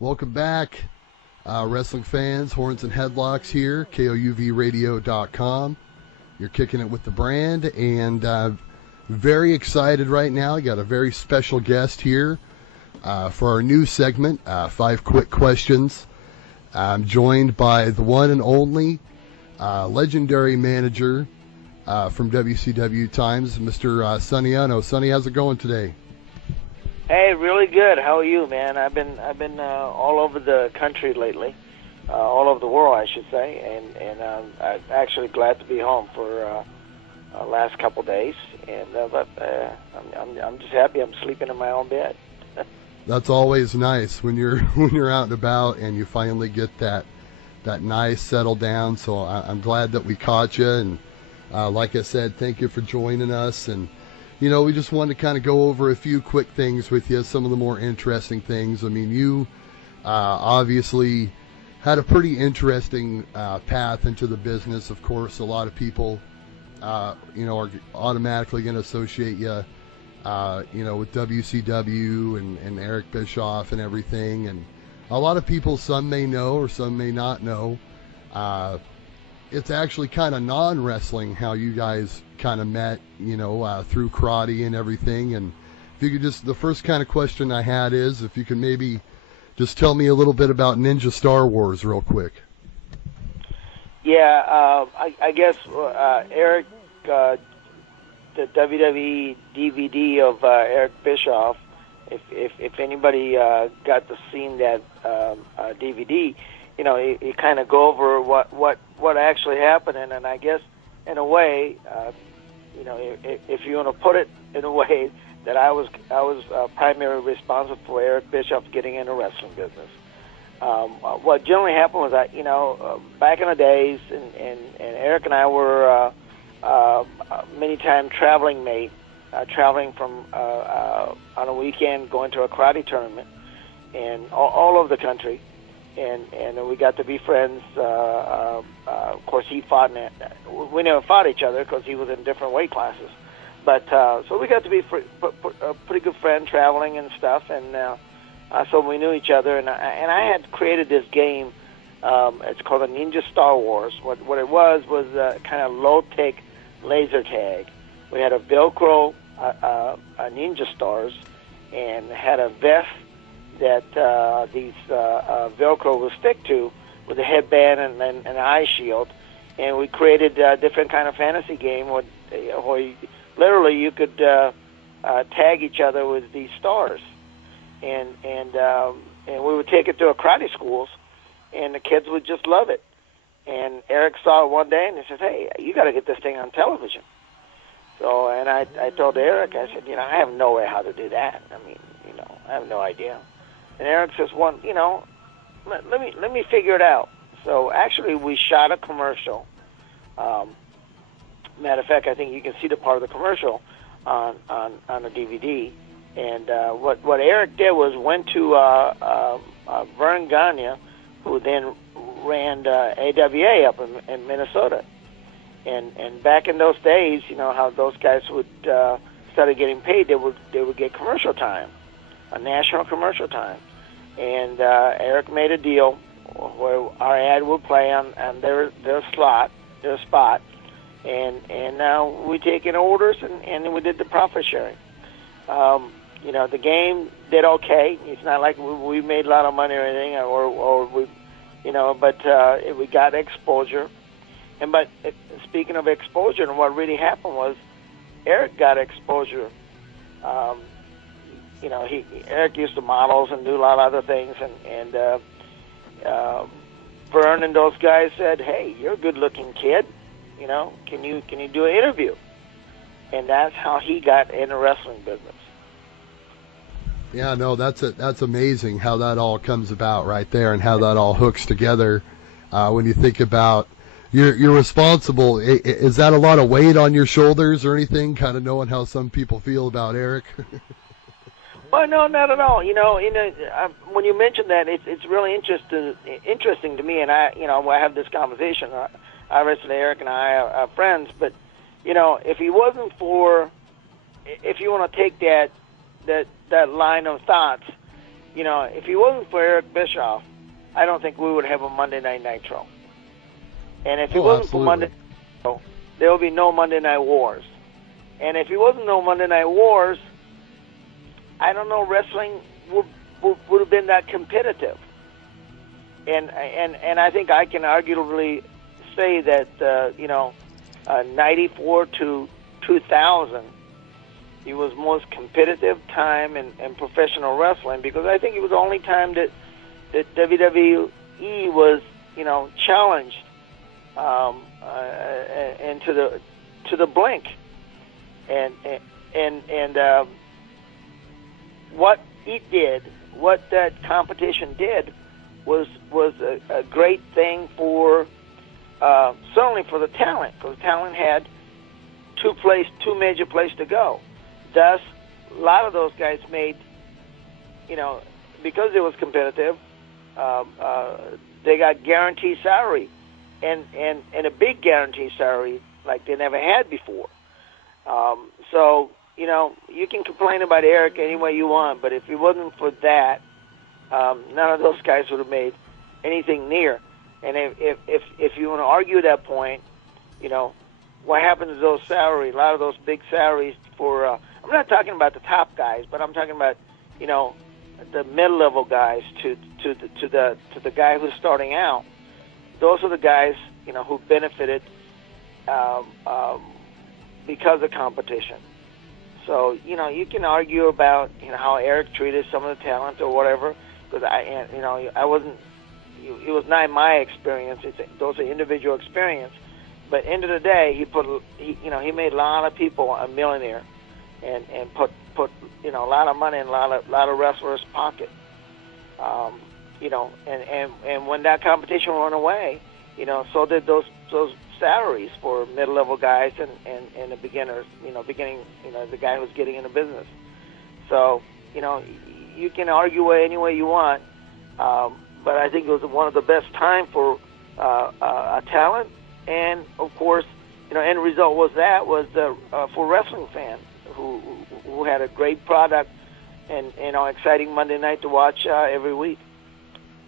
Welcome back, wrestling fans. Horns and Headlocks here, KOUVradio.com. You're kicking it with the brand, and very excited right now. I got a very special guest here for our new segment, 5 Quick Questions. I'm joined by the one and only legendary manager from WCW times, Mr. Sonny Onoo. Sonny, how's it going today? Hey, really good. How are you, man? I've been all over the country lately, all over the world, I should say, and I'm actually glad to be home for last couple days. And but I'm just happy I'm sleeping in my own bed. That's always nice when you're out and about and you finally get that nice settle down. So I'm glad that we caught you, and like I said, thank you for joining us. And we just wanted to kind of go over a few quick things with you, some of the more interesting things. I mean, you obviously had a pretty interesting path into the business. Of course, a lot of people, are automatically going to associate you, with WCW and Eric Bischoff and everything. And a lot of people, some may know or some may not know, it's actually kind of non-wrestling how you guys kind of met, through karate and everything. And if you could the first kind of question I had is if you could maybe just tell me a little bit about Ninja Star Wars real quick. Yeah, I guess Eric, the WWE DVD of Eric Bischoff, if anybody got to see that DVD, you kind of go over what actually happened, and I guess in a way, if you want to put it in a way, that I was primarily responsible for Eric Bischoff getting into wrestling business. What generally happened was that back in the days, and Eric and I were many times traveling mate, traveling from on a weekend going to a karate tournament, and all over the country. And we got to be friends. Of course, he fought. We never fought each other because he was in different weight classes. But so we got to be a pretty good friend, traveling and stuff. And so we knew each other. And I had created this game. It's called a Ninja Star Wars. What it was kind of low-tech laser tag. We had a Velcro Ninja Stars and had a vest that these Velcro will stick to with a headband and an eye shield. And we created a different kind of fantasy game where literally you could tag each other with these stars. And we would take it to karate schools, and the kids would just love it. And Eric saw it one day, and he said, "Hey, you got to get this thing on television." So, and I told Eric, I said, I have no way how to do that. I mean, I have no idea. And Eric says, "Well, let me figure it out." So actually, we shot a commercial. Matter of fact, I think you can see the part of the commercial on the DVD. And what Eric did was went to Vern Gagne, who then ran AWA up in Minnesota. And back in those days, how those guys would started getting paid, they would get commercial time, a national commercial time. And Eric made a deal where our ad would play on their spot, and now we take in orders, and then we did the profit sharing. The game did okay. It's not like we made a lot of money or anything, or we, but we got exposure. But speaking of exposure, and what really happened was Eric got exposure. Eric used to models and do a lot of other things, and Vern and those guys said, "Hey, you're a good-looking kid. Can you do an interview?" And that's how he got in the wrestling business. Yeah, no, that's amazing how that all comes about right there, and how that all hooks together. When you think about you're responsible, is that a lot of weight on your shoulders or anything? Kind of knowing how some people feel about Eric. Well, no, not at all. When you mention that, it's really interesting to me, and I have this conversation. Obviously, Eric and I are friends, but if he wasn't for, if you want to take that line of thoughts, if it wasn't for Eric Bischoff, I don't think we would have a Monday Night Nitro. And if it wasn't absolutely. for Monday Night Nitro, there would be no Monday Night Wars. And if it wasn't no Monday Night Wars, I don't know, wrestling would have been that competitive. And I think I can arguably say that 94 to 2000, it was most competitive time in professional wrestling, because I think it was the only time that WWE was challenged and to the blink. And what it did, what that competition did, was a great thing for certainly for the talent, because the talent had two major places to go. Thus, a lot of those guys made, because it was competitive, they got guaranteed salary, and a big guaranteed salary like they never had before. So you can complain about Eric any way you want, but if it wasn't for that, none of those guys would have made anything near. And if you want to argue that point, what happened to those salaries? A lot of those big salaries for I'm not talking about the top guys, but I'm talking about the mid-level guys to the guy who's starting out. Those are the guys who benefited because of competition. So you can argue about how Eric treated some of the talent or whatever, because I wasn't. It was not my experience. Those are individual experience. But end of the day, he made a lot of people a millionaire, and put a lot of money in a lot of wrestlers' pocket. And when that competition went away, so did those salaries for mid-level guys and the beginners. The guy who's getting into business. So you can argue any way you want, but I think it was one of the best time for a talent. And of course, end result was for wrestling fans who had a great product and exciting Monday night to watch every week.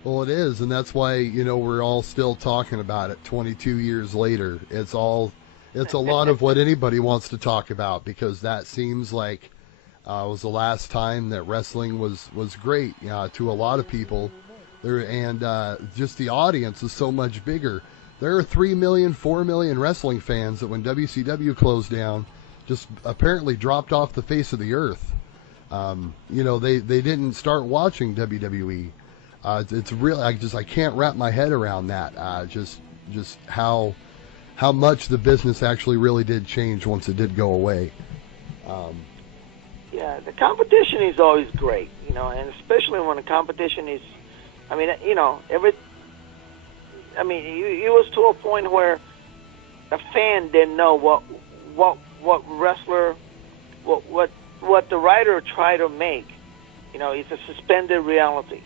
Well, it is, and that's why we're all still talking about it 22 years later. It's a lot of what anybody wants to talk about, because that seems like was the last time that wrestling was great to a lot of people there, and just the audience is so much bigger. There are 3 million, 4 million wrestling fans that when WCW closed down, just apparently dropped off the face of the earth. They didn't start watching WWE. It's really, I can't wrap my head around that. Just how much the business actually really did change once it did go away. Yeah, the competition is always great, and especially when the competition is, it was to a point where a fan didn't know what wrestler, what the writer tried to make. It's a suspended reality,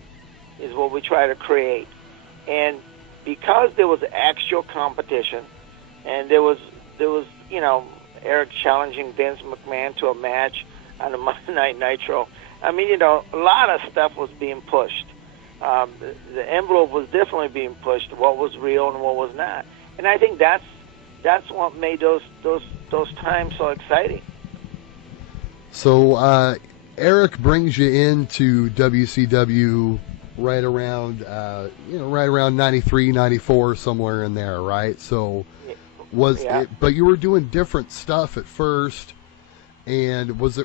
is what we try to create. And because there was actual competition, and there was Eric challenging Vince McMahon to a match on the Monday Night Nitro. A lot of stuff was being pushed. The envelope was definitely being pushed. What was real and what was not. And I think that's what made those times so exciting. So Eric brings you into WCW right around 93, 94, somewhere in there, right? So but you were doing different stuff at first. And was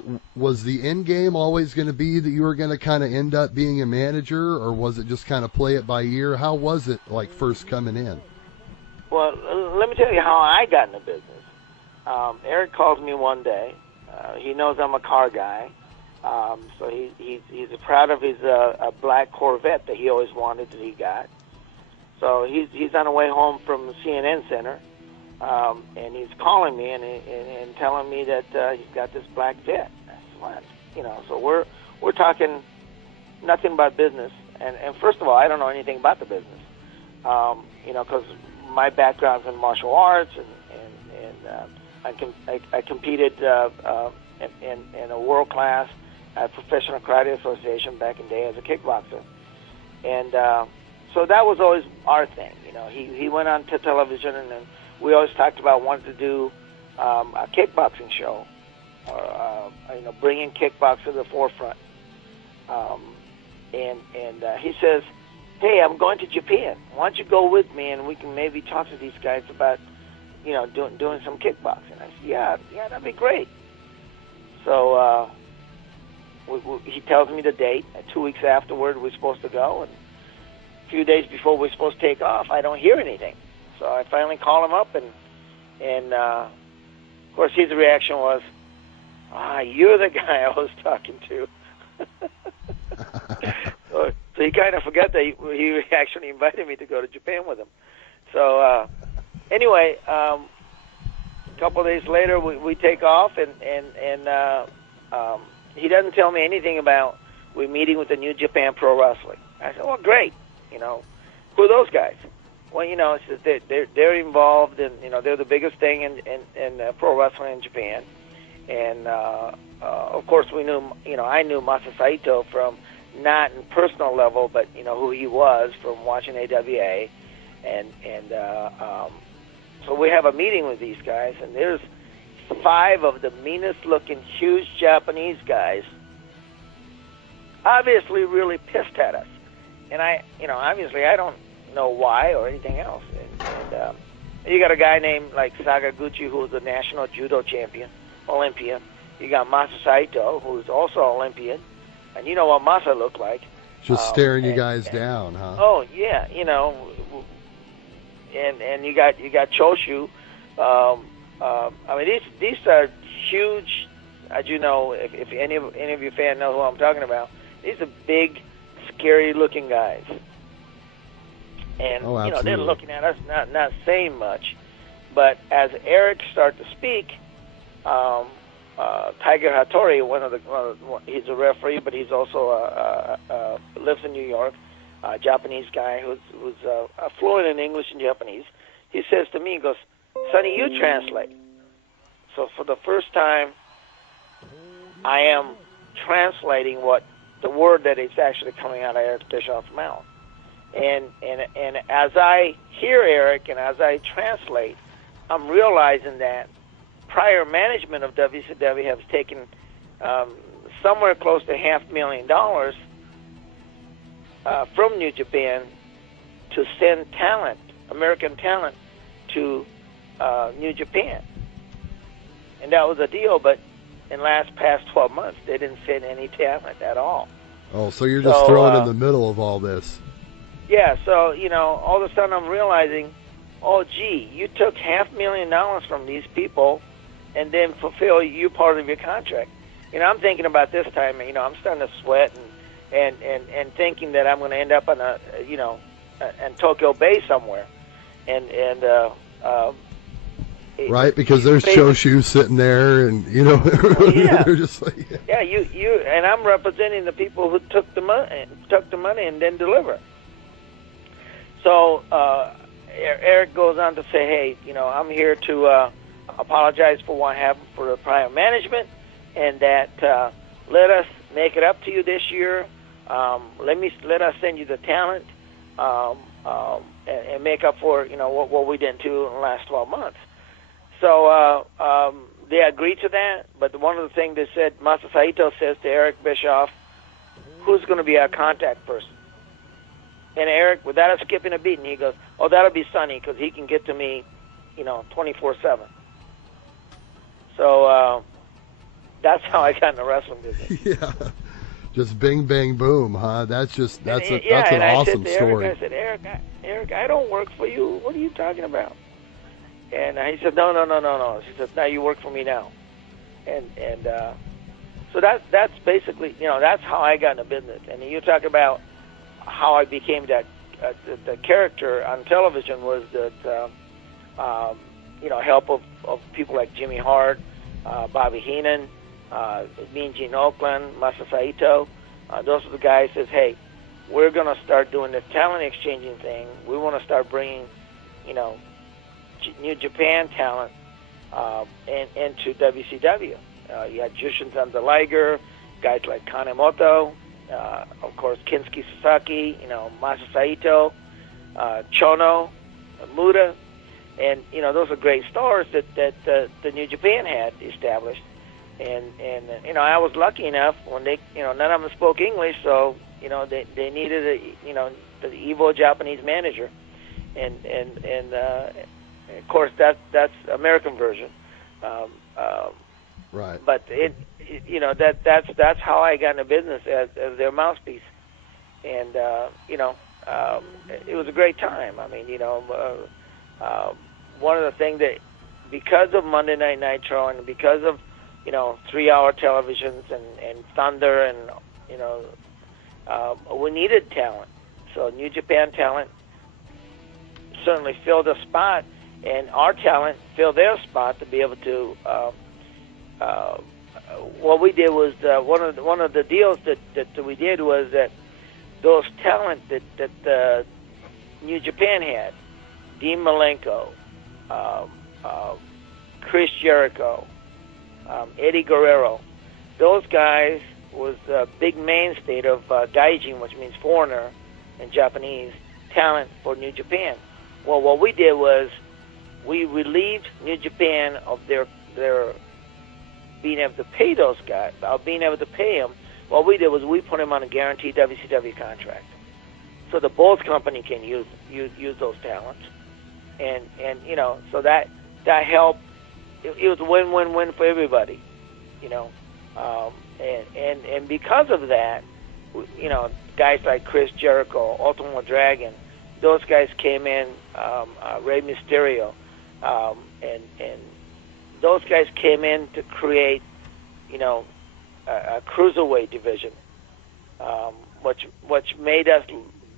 the end game always going to be that you were going to kind of end up being a manager, or was it just kind of play it by ear? How was it like first coming in? Well, let me tell you how I got in the business. Eric calls me one day. He knows I'm a car guy, so he's proud of his black Corvette that he always wanted that he got. So he's on the way home from the CNN Center. And he's calling me and telling me that he's got this black jet. So we're talking nothing about business. And first of all, I don't know anything about the business. Because my background's in martial arts, and I competed in a world class at Professional Karate Association back in the day as a kickboxer. And so that was always our thing. You know, he went on to television, and then we always talked about wanting to do a kickboxing show, or you know, bringing kickbox to the forefront. And he says, "Hey, I'm going to Japan. Why don't you go with me, and we can maybe talk to these guys about, you know, doing some kickboxing." I said, "Yeah, that'd be great." So he tells me the date. 2 weeks afterward, we're supposed to go, and a few days before we're supposed to take off, I don't hear anything. So I finally call him up, and of course his reaction was, "You're the guy I was talking to." So he kind of forgot that he actually invited me to go to Japan with him. So anyway, a couple of days later, we take off, and he doesn't tell me anything about we're meeting with the New Japan Pro Wrestling. I said, "Well, great. You know, who are those guys?" Well, you know, they're involved, and you know, they're the biggest thing in pro wrestling in Japan. And of course, we knew, you know, I knew Masa Saito from, not in personal level, but you know who he was from watching AWA, and so we have a meeting with these guys, and there's 5 of the meanest-looking, huge Japanese guys, obviously really pissed at us, and obviously I don't know why or anything else, and you got a guy named like Sakaguchi, who's the national judo champion, Olympian. You got Masa Saito, who's also Olympian. And you know what Masa looked like. Just staring you guys down, huh? Oh, yeah, you know. And you got Choshu. I mean, these are huge, as you know, if any of you fans know who I'm talking about. These are big, scary-looking guys. And, you know, they're looking at us, not saying much. But as Eric started to speak, Tiger Hattori, he's a referee, but he's also lives in New York, a Japanese guy who's fluent in English and Japanese. He says to me, he goes, "Sonny, you translate." So for the first time, I am translating what the word that is actually coming out of Eric Bischoff's mouth. And as I hear Eric and as I translate, I'm realizing that prior management of WCW has taken somewhere close to $500,000 from New Japan to send talent, American talent, to New Japan. And that was a deal, but in the past 12 months, they didn't send any talent at all. Oh, so you're just thrown in the middle of all this. Yeah, so, you know, all of a sudden I'm realizing, oh, gee, you took $500,000 from these people and then fulfill you part of your contract. You know, I'm thinking about this time, you know, I'm starting to sweat and thinking that I'm going to end up on in Tokyo Bay somewhere. Right, because there's Choshu sitting there, and you know, they're just like, yeah, you, and I'm representing the people who took the money and then deliver. So Eric goes on to say, "Hey, you know, I'm here to apologize for what happened for the prior management, and that let us make it up to you this year. Let us send you the talent and make up for, you know, what we didn't do in the last 12 months." So they agreed to that, but one of the things they said, Masa Saito says to Eric Bischoff, "Who's going to be our contact person?" And Eric, without skipping a beat, and he goes, "Oh, that'll be Sonny, because he can get to me, you know, 24/7. So that's how I got in the wrestling business. Yeah, just bing, bang, boom, huh? That's an I awesome story. I said, Eric, I don't work for you. What are you talking about? And he said, no. He said, "Now you work for me now." And so that's basically, you know, that's how I got in the business. And you talk about how I became that the character on television was that you know, help of people like Jimmy Hart, Bobby Heenan, Mean Gene Oakland, Masa Saito. Those are the guys that says, "Hey, we're going to start doing the talent exchanging thing. We want to start bringing, you know, New Japan talent into WCW." You had Jushin Thunder Liger, guys like Kanemoto, of course Kinsuke Sasaki, Masa Saito, Chono, Muda, and those are great stars that the New Japan had established. And I was lucky enough when they none of them spoke English, so they needed the Evo Japanese manager, and of course that's American version. Right. But that's how I got into business as their mouthpiece, and it was a great time. I mean, one of the things that, because of Monday Night Nitro and because of 3-hour televisions and Thunder and we needed talent. So New Japan talent certainly filled a spot, and our talent filled their spot to be able to. What we did was one of the deals that we did was that those talent that New Japan had, Dean Malenko, Chris Jericho, Eddie Guerrero, those guys was a big mainstay of gaijin, which means foreigner in Japanese, talent for New Japan. Well, what we did was we relieved New Japan of their being able to pay those guys, being able to pay them. What we did was we put them on a guaranteed WCW contract, so the Bulls company can use those talents, and so that helped. It was a win-win-win for everybody, and because of that, guys like Chris Jericho, Ultimo Dragon, those guys came in, Rey Mysterio, and those guys came in to create, a cruiserweight division, which made us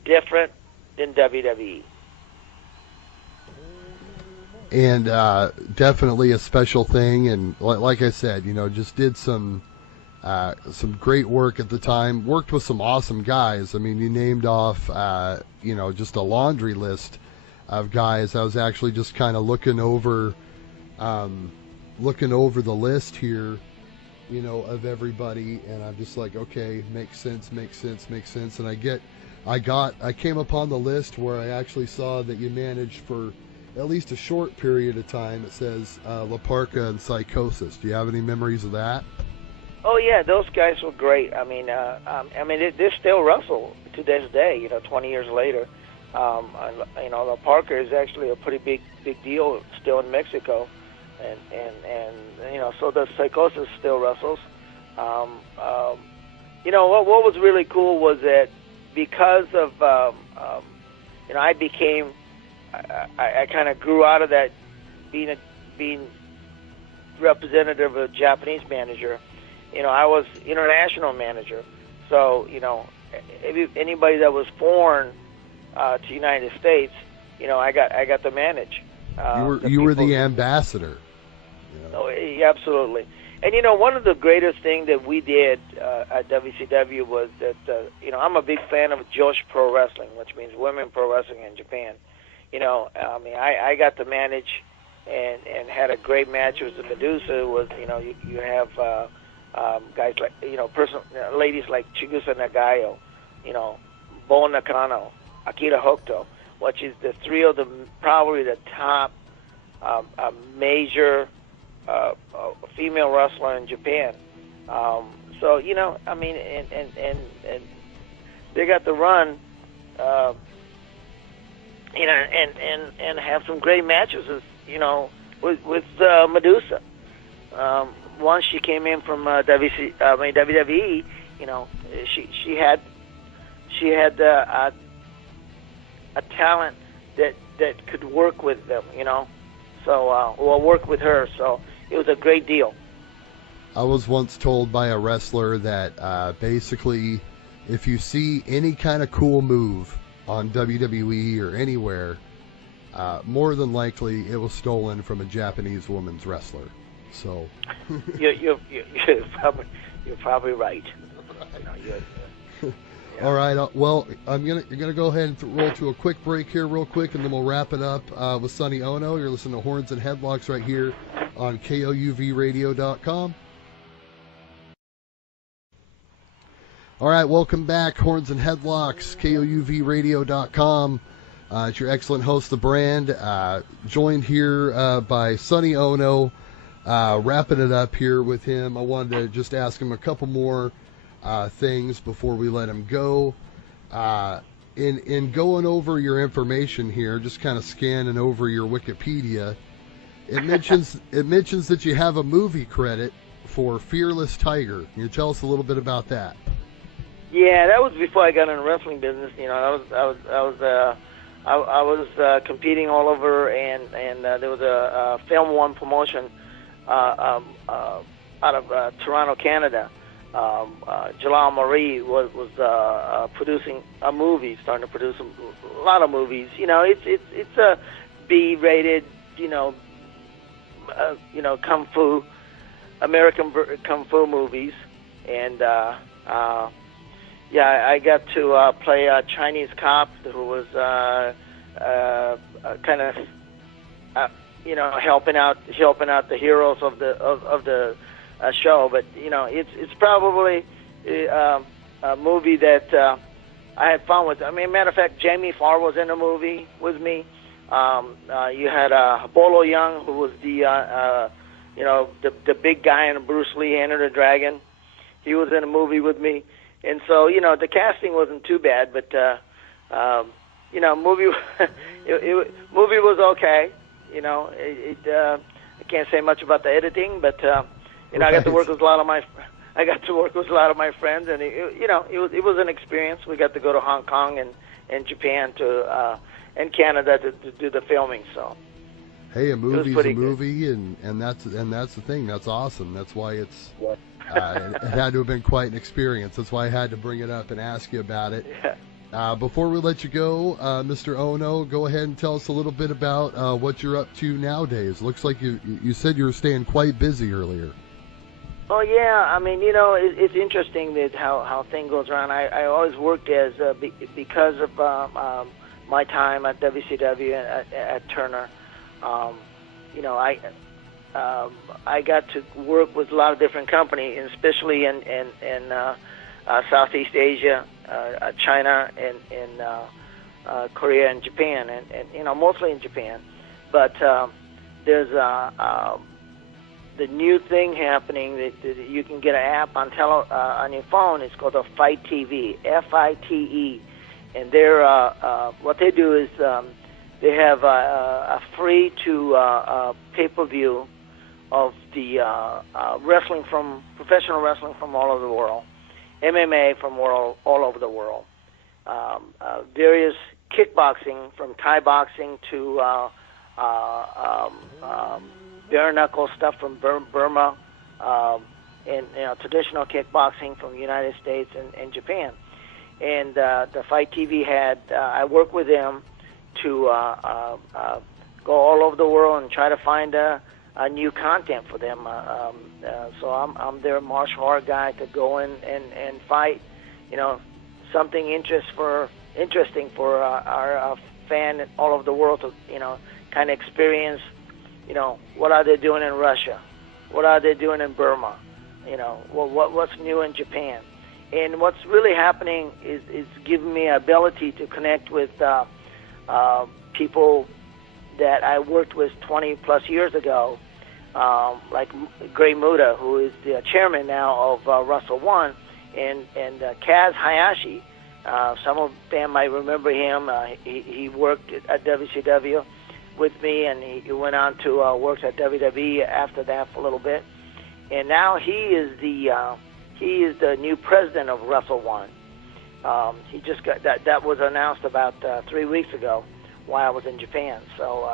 different than WWE. And definitely a special thing, and like I said, just did some great work at the time. Worked with some awesome guys. I mean, you named off, just a laundry list of guys. I was actually just kind of looking over the list here, of everybody, and I'm just like, okay, makes sense. And I came upon the list where I actually saw that you managed for at least a short period of time. It says La Parka and Psychosis. Do you have any memories of that? Oh yeah, those guys were great. I mean, they still wrestle to this day. 20 years later, La Parka is actually a pretty big deal still in Mexico, and so the Psychosis still wrestles. What was really cool was that because of I became. I kind of grew out of that being representative of a Japanese manager. I was international manager. So, anybody that was foreign to the United States, I got to manage. You were the ambassador. Oh, yeah, absolutely. And one of the greatest things that we did at WCW was that I'm a big fan of Josh Pro Wrestling, which means women pro wrestling in Japan. I got to manage and had a great match with the Medusa. Was you have guys like ladies like Chigusa Nagayo, Bo Nakano, Akira Hokuto, which is the three of the probably the top major female wrestler in Japan. So and they got to run. And have some great matches, with Medusa. Once she came in from WWE, she had a talent that could work with them, or work with her. So it was a great deal. I was once told by a wrestler that basically, if you see any kind of cool move on WWE or anywhere, more than likely it was stolen from a Japanese woman's wrestler. So you're probably right. All right. Well, you're gonna go ahead and roll to a quick break here, real quick, and then we'll wrap it up with Sonny Onoo. You're listening to Horns and Headlocks right here on KOUVradio.com. All right, welcome back, Horns and Headlocks, KOUVradio.com. It's your excellent host, The Brand, joined here by Sonny Onoo, wrapping it up here with him. I wanted to just ask him a couple more things before we let him go. In going over your information here, just kind of scanning over your Wikipedia, it mentions that you have a movie credit for Fearless Tiger. Can you tell us a little bit about that? Yeah, that was before I got in the wrestling business. You know, I was competing all over, and there was a Film One promotion out of Toronto, Canada. Jalal Marie was producing a movie, starting to produce a lot of movies. You know, it's a B-rated, kung fu, American kung fu movies, and I got to play a Chinese cop who was kind of helping out the heroes of the show. But it's probably a movie that I had fun with. I mean, matter of fact, Jamie Farr was in the movie with me. You had Bolo Young, who was the big guy in Bruce Lee, Enter the Dragon. He was in a movie with me. And so, the casting wasn't too bad, but, movie was okay. I can't say much about the editing, but, I got to work with a lot of my friends, and it was an experience. We got to go to Hong Kong and Japan and Canada to do the filming. So, hey, a movie's a movie, and that's the thing. That's awesome. That's why it's. It had to have been quite an experience. That's why I had to bring it up and ask you about it. Yeah. Before we let you go, Mr. Onoo, go ahead and tell us a little bit about what you're up to nowadays. Looks like you said you were staying quite busy earlier. Oh, yeah. I mean, it's interesting that how things goes around. I always worked as, because of my time at WCW at Turner, I got to work with a lot of different companies, and especially in Southeast Asia, China, and Korea and Japan, and mostly in Japan. But there's the new thing happening that you can get an app on your phone. It's called a Fight TV, FITE, and they're what they do is they have a free to pay-per-view of the professional wrestling from all over the world, MMA from all over the world, various kickboxing from Thai boxing to bare knuckle stuff from Burma, and traditional kickboxing from the United States and Japan. And the Fight TV had I worked with them to go all over the world and try to find a new content for them. So I'm their martial art guy to go in and fight, something interesting for our fan all over the world to, kind of experience, what are they doing in Russia? What are they doing in Burma? What's new in Japan? And what's really happening is giving me ability to connect with people that I worked with 20 plus years ago, like Gray Muda, who is the chairman now of Russell One, and Kaz Hayashi. Some of them might remember him. He worked at WCW with me, and he went on to work at WWE after that for a little bit. And now he is the new president of Russell One. He just got that was announced about 3 weeks ago while I was in Japan. So,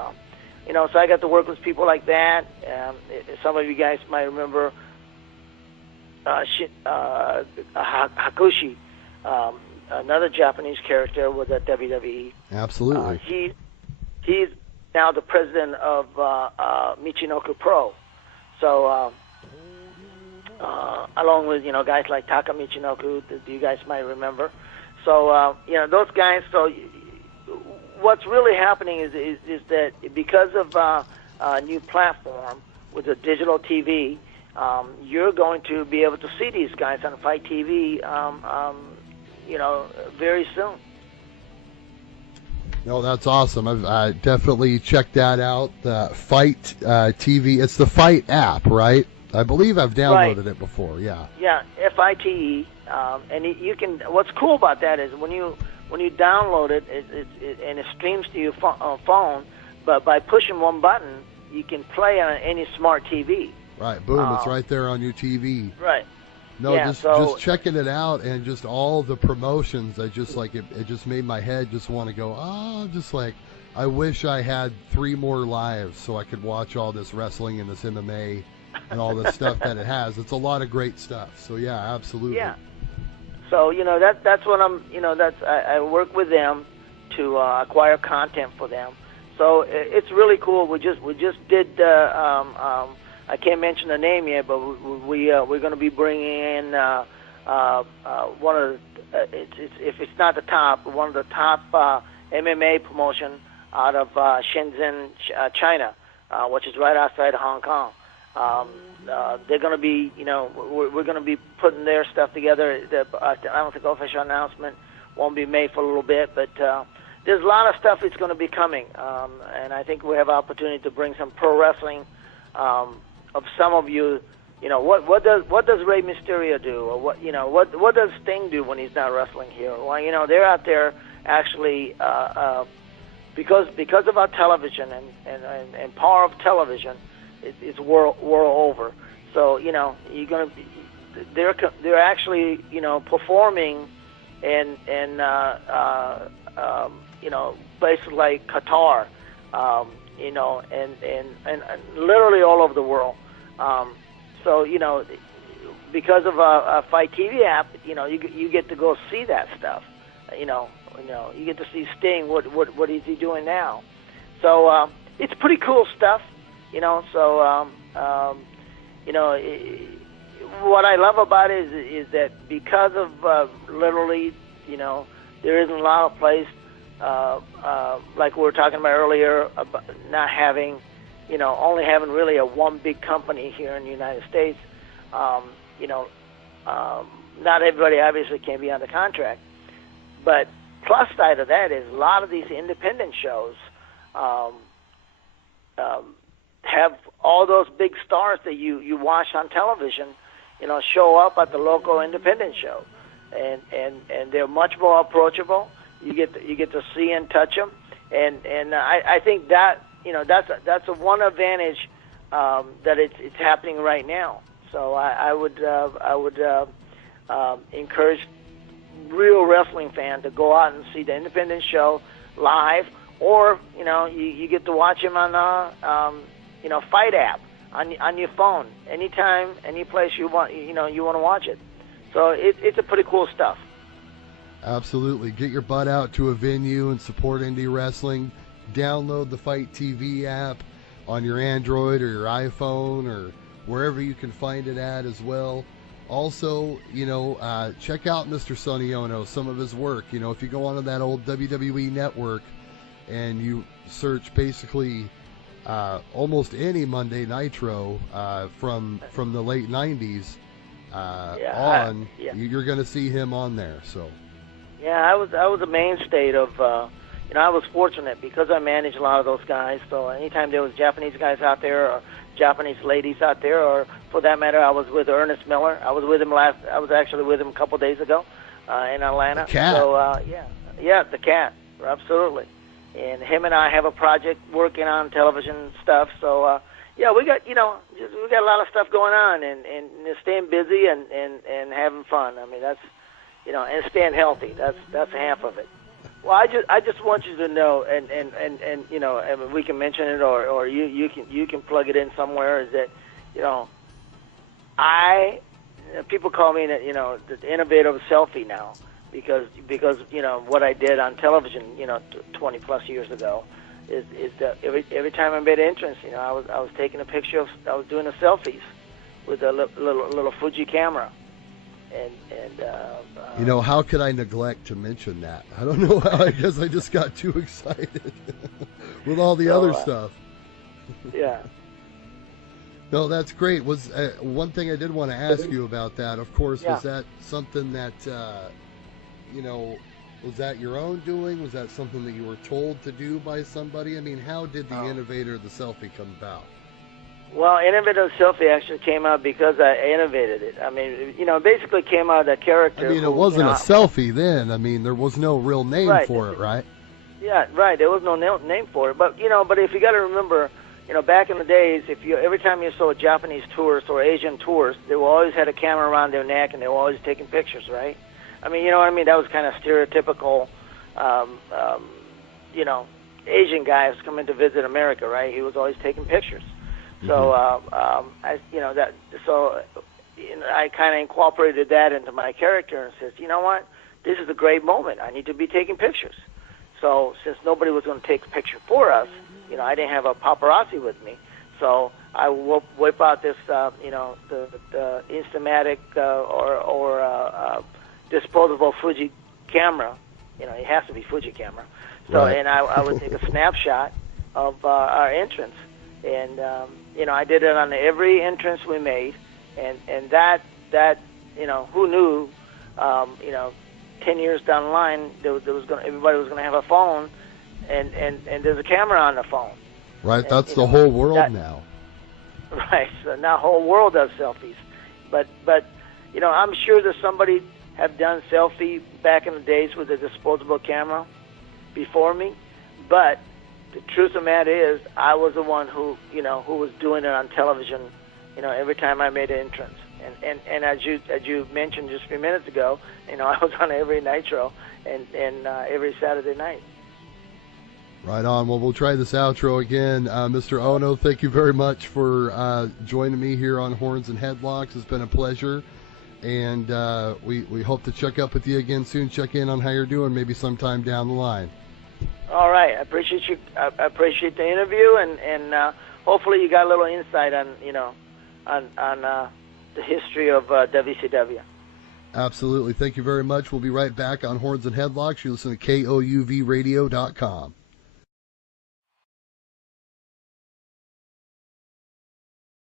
so I got to work with people like that. Some of you guys might remember Hakushi, another Japanese character was at WWE. Absolutely. He's now the president of Michinoku Pro. So, along with, guys like Taka Michinoku, that you guys might remember. So, those guys, so what's really happening is that because of a new platform with a digital TV, you're going to be able to see these guys on Fight TV, very soon. No, that's awesome. I've definitely checked that out. The Fight TV. It's the Fight app, right? I believe I've downloaded it before. Yeah. Yeah, FITE. And you can. What's cool about that is when you download it, and it streams to your phone, but by pushing one button, you can play on any smart TV. Right. Boom. It's right there on your TV. Right. No, yeah, just checking it out and just all the promotions. I just like it. It just made my head just want to go. Just like I wish I had 3 more lives so I could watch all this wrestling and this MMA and all this stuff that it has. It's a lot of great stuff. So yeah, absolutely. Yeah. So that's what I'm. I work with them to acquire content for them. So it's really cool. We just did. I can't mention the name yet, but we're going to be bringing in one of if it's not the top, one of the top MMA promotion out of Shenzhen, China, which is right outside of Hong Kong. They're going to be, we're going to be putting their stuff together. I don't think official announcement won't be made for a little bit, but there's a lot of stuff that's going to be coming, and I think we have opportunity to bring some pro wrestling. Of some of you, what does Rey Mysterio do, or what does Sting do when he's not wrestling here? Well, they're out there actually because of our television and power of television, it's world over. So you're gonna they're actually performing in places like Qatar. And literally all over the world. So because of a Fight TV app, you get to go see that stuff. You get to see Sting. What is he doing now? So it's pretty cool stuff. So what I love about it is that because of literally, there isn't a lot of place. Like we were talking about earlier, about not having, only having really one big company here in the United States. Not everybody obviously can be under contract, but plus side of that is a lot of these independent shows have all those big stars that you watch on television, show up at the local independent show, and they're much more approachable. You get to see and touch them, and I think that that's a one advantage that it's happening right now. So I would encourage real wrestling fan to go out and see the independent show live, or you get to watch him on Fight app on your phone anytime, any place you want you want to watch it. So it's a pretty cool stuff. Absolutely. Get your butt out to a venue and support indie wrestling. Download the Fight TV app on your Android or your iPhone or wherever you can find it at as well. Also, check out Mr. Sonny Onoo, some of his work. If you go onto that old WWE network and you search basically almost any Monday Nitro from the late 90s you're going to see him on there. So. Yeah, I was a mainstay of, I was fortunate because I managed a lot of those guys. So anytime there was Japanese guys out there or Japanese ladies out there, or for that matter, I was with Ernest Miller. I was with him I was actually with him a couple of days ago in Atlanta. The Cat. So yeah, the Cat, absolutely. And him and I have a project working on television stuff. So yeah, we got we got a lot of stuff going on, and staying busy and having fun. I mean that's. And staying healthy. That's half of it. Well, I just want you to know, and we can mention it, or you can plug it in somewhere. Is that people call me the innovative selfie now because what I did on television 20 plus years ago is that every time I made an entrance I was taking a picture I was doing the selfies with a little Fuji camera. How could I neglect to mention that? I don't know how. I guess I just got too excited with all the other stuff. Yeah. No, that's great. Was one thing I did want to ask you about that? Of course, Yeah. was that something that you know? Was that your own doing? Was that something that you were told to do by somebody? I mean, how did the innovator of the selfie come about? Well, Innovative Selfie actually came out because I innovated it. I mean, basically came out of that character. I mean, it wasn't a selfie then. I mean, there was no real name for it, right? Yeah, right. There was no name for it. But, but if you got to remember, back in the days, every time you saw a Japanese tourist or Asian tourist, they always had a camera around their neck and they were always taking pictures, right? I mean, you know what I mean? That was kind of stereotypical, Asian guys coming to visit America, right? He was always taking pictures. So, I kind of incorporated that into my character and says, you know what? This is a great moment. I need to be taking pictures. So, since nobody was going to take a picture for us, I didn't have a paparazzi with me. So, I will whip out this, the Instamatic or disposable Fuji camera. It has to be Fuji camera. So, right. And I would take a snapshot of our entrance. And, I did it on every entrance we made. And that who knew, 10 years down the line, everybody was going to have a phone, and there's a camera on the phone. Right, and, that's the whole world now. Right, so now the whole world does selfies. But I'm sure that somebody have done selfie back in the days with a disposable camera before me, but the truth of the matter is, I was the one who was doing it on television, every time I made an entrance. And as you mentioned just a few minutes ago, I was on every Nitro and every Saturday night. Right on. Well, we'll try this outro again. Mr. Onoo, thank you very much for joining me here on Horns and Headlocks. It's been a pleasure. And we hope to check up with you again soon, check in on how you're doing, maybe sometime down the line. All right. I appreciate you. I appreciate the interview, and hopefully you got a little insight on, on the history of WCW. Absolutely. Thank you very much. We'll be right back on Horns and Headlocks. You listen to KOUVradio.com.